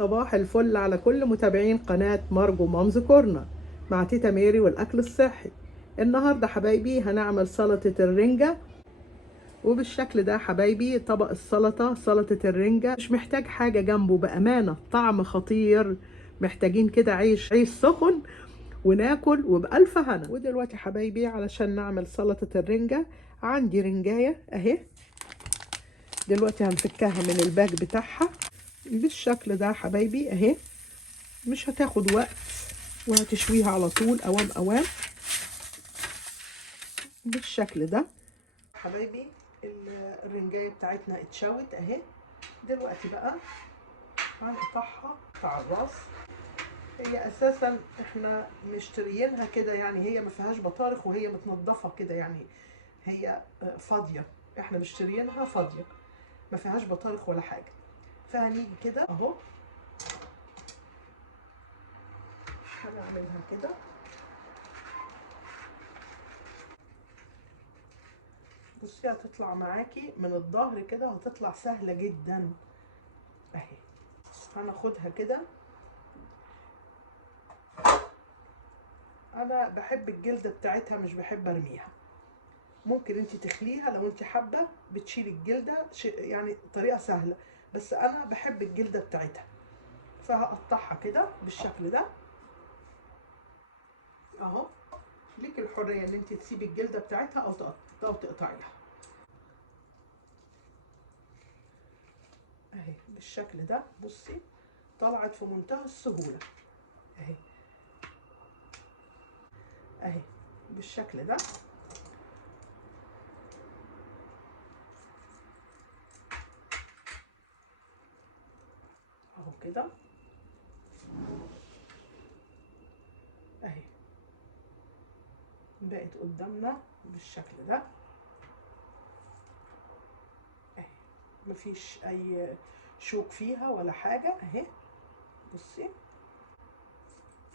صباح الفل على كل متابعين قناة مارجو مامز كورنر مع تيتا ميري والأكل الصحي. النهاردة حبايبي هنعمل سلطة الرنجة، وبالشكل ده حبايبي طبق السلطة سلطة الرنجة مش محتاج حاجة جنبه، بأمانة طعم خطير. محتاجين كده عيش سخن وناكل وبألف هنا. ودلوقتي حبايبي علشان نعمل سلطة الرنجة عندي رنجاية اهي. دلوقتي هنفكها من الباك بتاعها بالشكل ده حبايبي اهي. مش هتاخد وقت وهتشويها على طول اوام اوام بالشكل ده حبايبي. الرنجايه بتاعتنا اتشوت اهي. دلوقتي بقى هنقطعها قطع الراس. هي اساسا احنا مشتريينها كده، يعني هي ما فيهاش بطارخ وهي متنضفه كده، يعني هي فاضيه. احنا مشتريينها فاضيه ما فيهاش بطارخ ولا حاجه. فهنيجي كده اهو هنعملها كده. بصي هتطلع معاكي من الظهر كده، هتطلع سهله جدا اهي. هناخدها كده. انا بحب الجلده بتاعتها مش بحب ارميها. ممكن انت تخليها لو انت حابه بتشيلي الجلده، يعني طريقه سهله، بس انا بحب الجلده بتاعتها. فهقطعها كده بالشكل ده اهو. ليك الحريه ان انت تسيبي الجلده بتاعتها او تقطعيها اهي بالشكل ده. بصي طلعت في منتهى السهوله اهي اهي بالشكل ده اهو كده اهي. بقت قدامنا بالشكل ده اهي. مفيش اي شوك فيها ولا حاجه اهي. بصي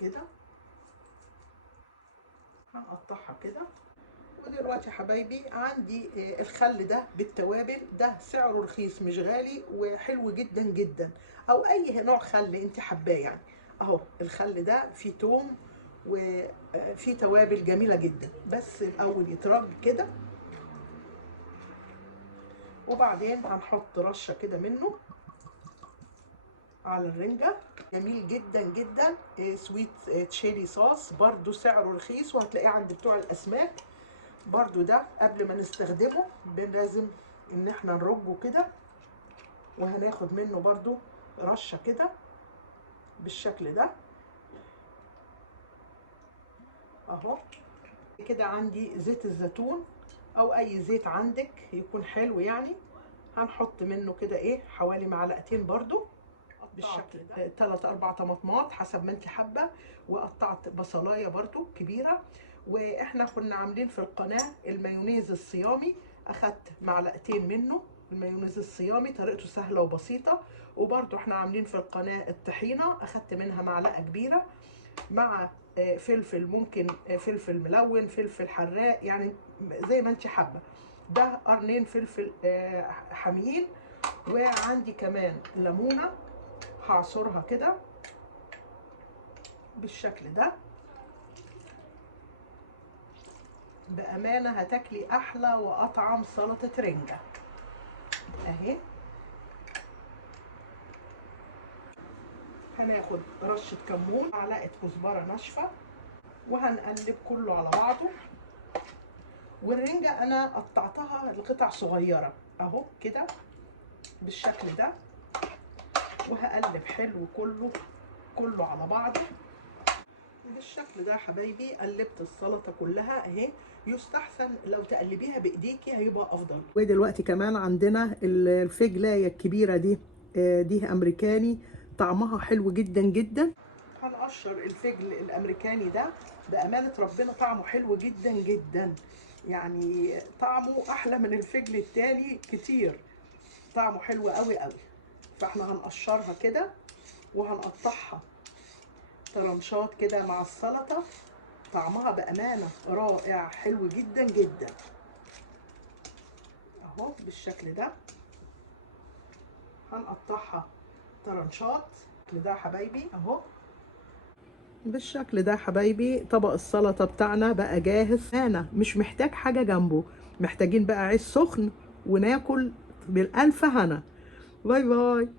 كده هنقطعها كده. ودلوقتي يا حبايبي عندي الخل ده بالتوابل، ده سعره رخيص مش غالي وحلو جدا جدا، او اي نوع خل انت حباه يعني. اهو الخل ده فيه توم وفيه توابل جميله جدا. بس الاول يترج كده، وبعدين هنحط رشه كده منه على الرنجة. جميل جدا جدا. سويت تشيلي صوص برضو سعره رخيص، وهتلاقيه عند بتوع الاسماك برضو. ده قبل ما نستخدمه لازم ان احنا نرجه كده، وهناخد منه برضو رشة كده بالشكل ده اهو. كده عندي زيت الزيتون او اي زيت عندك يكون حلو يعني. هنحط منه كده ايه حوالي معلقتين برضو بالشكل ده. 3 4 طماطمات حسب ما انت حابه. وقطعت بصلايه برضو كبيره. واحنا كنا عاملين في القناه المايونيز الصيامي، اخدت معلقتين منه. المايونيز الصيامي طريقته سهله وبسيطه. وبرضو احنا عاملين في القناه الطحينه، اخدت منها معلقه كبيره مع فلفل. ممكن فلفل ملون، فلفل حراق، يعني زي ما انت حابه. ده قرنين فلفل حاميين. وعندي كمان ليمونه هعصرها كده بالشكل ده. بأمانة هتاكلي أحلى وأطعم سلطة رنجة أهي. هناخد رشة كمون، معلقة كزبرة ناشفة، وهنقلب كله على بعضه. والرنجة أنا قطعتها لقطع صغيرة أهو كده بالشكل ده. وهقلب حلو كله على بعضه بالشكل ده يا حبايبي. قلبت السلطه كلها اهي. يستحسن لو تقلبيها بايديكي هيبقى افضل. ودلوقتي كمان عندنا الفجلايه الكبيره دي، دي امريكاني، طعمها حلو جدا جدا. هنقشر الفجل الامريكاني ده. بامانه ربنا طعمه حلو جدا جدا، يعني طعمه احلى من الفجل التاني كتير. طعمه حلو قوي قوي. فاحنا هنقشرها كده وهنقطعها طرنشات كده مع السلطه. طعمها بأمانة رائع حلو جدا جدا اهو بالشكل ده. هنقطعها طرنشات ده يا حبايبي اهو. بالشكل ده يا حبايبي طبق السلطة بتاعنا بقى جاهز. انا مش محتاج حاجة جنبه، محتاجين بقى عيش سخن وناكل بالألف هنا. باي باي.